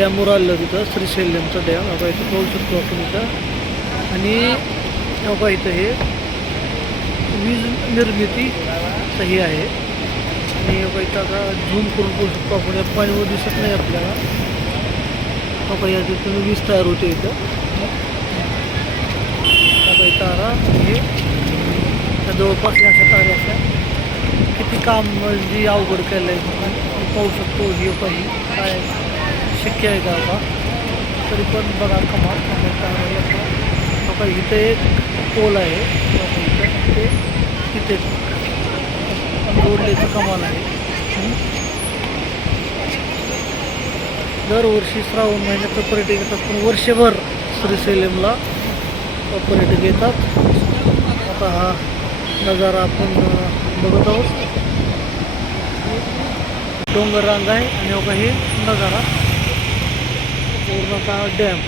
डॅमवर आलं तिथं श्रीशैल्यमचा डॅम. बघा इथं पाहू शकतो आपण इथं. आणि बघा इथं हे वीज निर्मिती हे आहे. आणि बघा इथं आता झूम करून पाहू शकतो आपण. या पाणीवर दिसत नाही आपल्याला. बघा या तिथून वीज तयार होते इथं. बघा इथं तारा हे. जवळपास या अशा ताऱ्याच्या किती काम जी अवघड केलं आहे पाहू शकतो हे काही काय शक्य आहे का आता? तरी पण बघा कमाल आता इथे एक पोल आहे. ते तिथे जोडलेचं कमाल आहे. दरवर्षी श्रावण महिन्यात पर्यटक येतात पण वर्षभर श्रीशैलमला पर्यटक येतात. आता हा नजारा आपण बघत आहोत. डोंगर रांग आहे आणि हो हे नजारा. पूर्णतः डॅम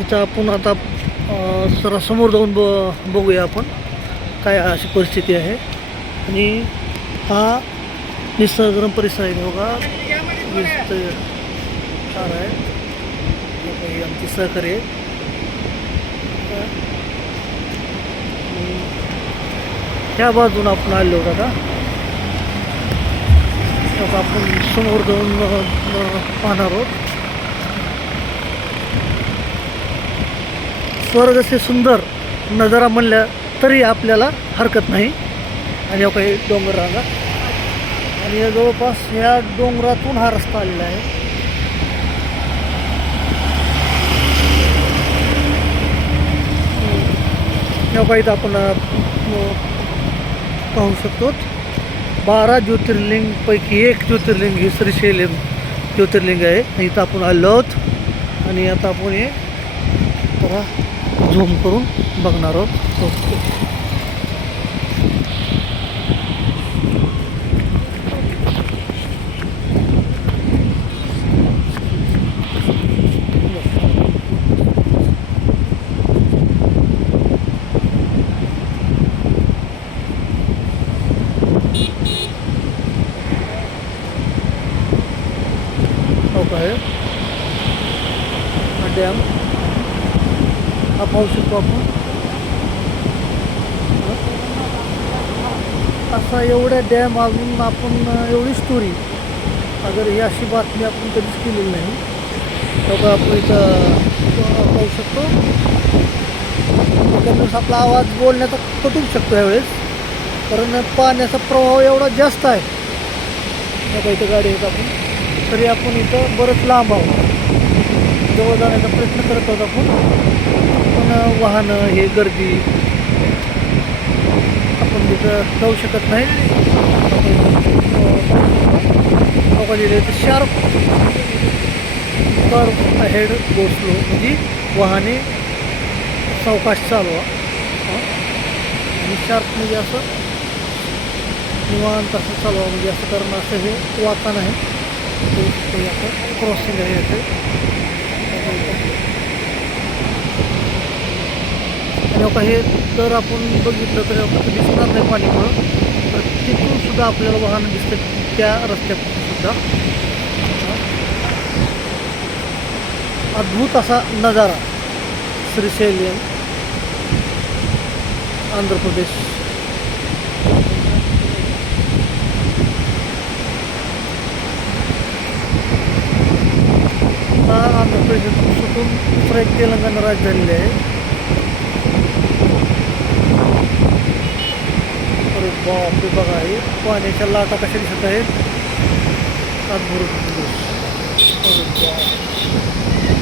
इथं आपण आता अ, समोर जाऊन ब बघूया आपण काय अशी परिस्थिती आहे. आणि हा निसर्गरम परिसर आहे. बघा वीज आहे. आमची सहकारी आहे त्या ह्या बाजून आपण आलो होतो आता आपण समोर जाऊन पाहणार आहोत. स्वर्ग असे सुंदर नजारा म्हणल्या तरी आपल्याला हरकत नाही. आणि हो काही डोंगर रांगा. आणि या जवळपास ह्या डोंगरातून हा रस्ता आलेला आहे. या काही आपण पाहू शकतो. बारा ज्योतिर्लिंगपैकी एक ज्योतिर्लिंग हे श्रीशैलम ज्योतिर्लिंग आहे. इथं आपण आलो आहोत. आणि आता आपण हे जरा झूम करून बघणार आहोत. ओके. चौक आहे. हा डॅम. हा पाहू शकतो आपण असा एवढ्या डॅम अजून आपण एवढी स्टोरी अगर ही अशी बातमी आपण कधीच केलेली नाही. बघा आपण इथं पाहू शकतो. एखाद्या आपला आवाज बोलण्याचा कटू शकतो यावेळेस कारण पाण्याचा प्रभाव एवढा जास्त आहे. बघा इथं गाडी आहेत आपण. तरी आपण इथं बरंच लांब आहोत. जवळ जाण्याचा प्रयत्न करत आहोत आपण. पण वाहनं हे गर्दी आपण तिथं जाऊ शकत नाही. दिले तर शार्प कर हेड गोसलो म्हणजे वाहने सावकाश चालवा. आणि शार्प म्हणजे असं निवांत असं चालवा. म्हणजे असं करणं असं हे वाता नाही क्रॉसिंग आहे याचं आणि आता हे जर आपण बघितलं तर आपल्याला दिसणार नाही पाणीमुळं तर तिथून सुद्धा आपल्याला वाहनं दिसतात त्या रस्त्यात सुद्धा. अद्भुत असा नजारा. श्रीशैल्यम आंध्र प्रदेश हा आंध्र प्रदेश सुटून दुसरा एक तेलंगणा राज्य झालेले आहे. अरे बापरे बघा आहे पाण्याच्या लाटा कशा दिसत आहेत. अद्भुत अरे बाप.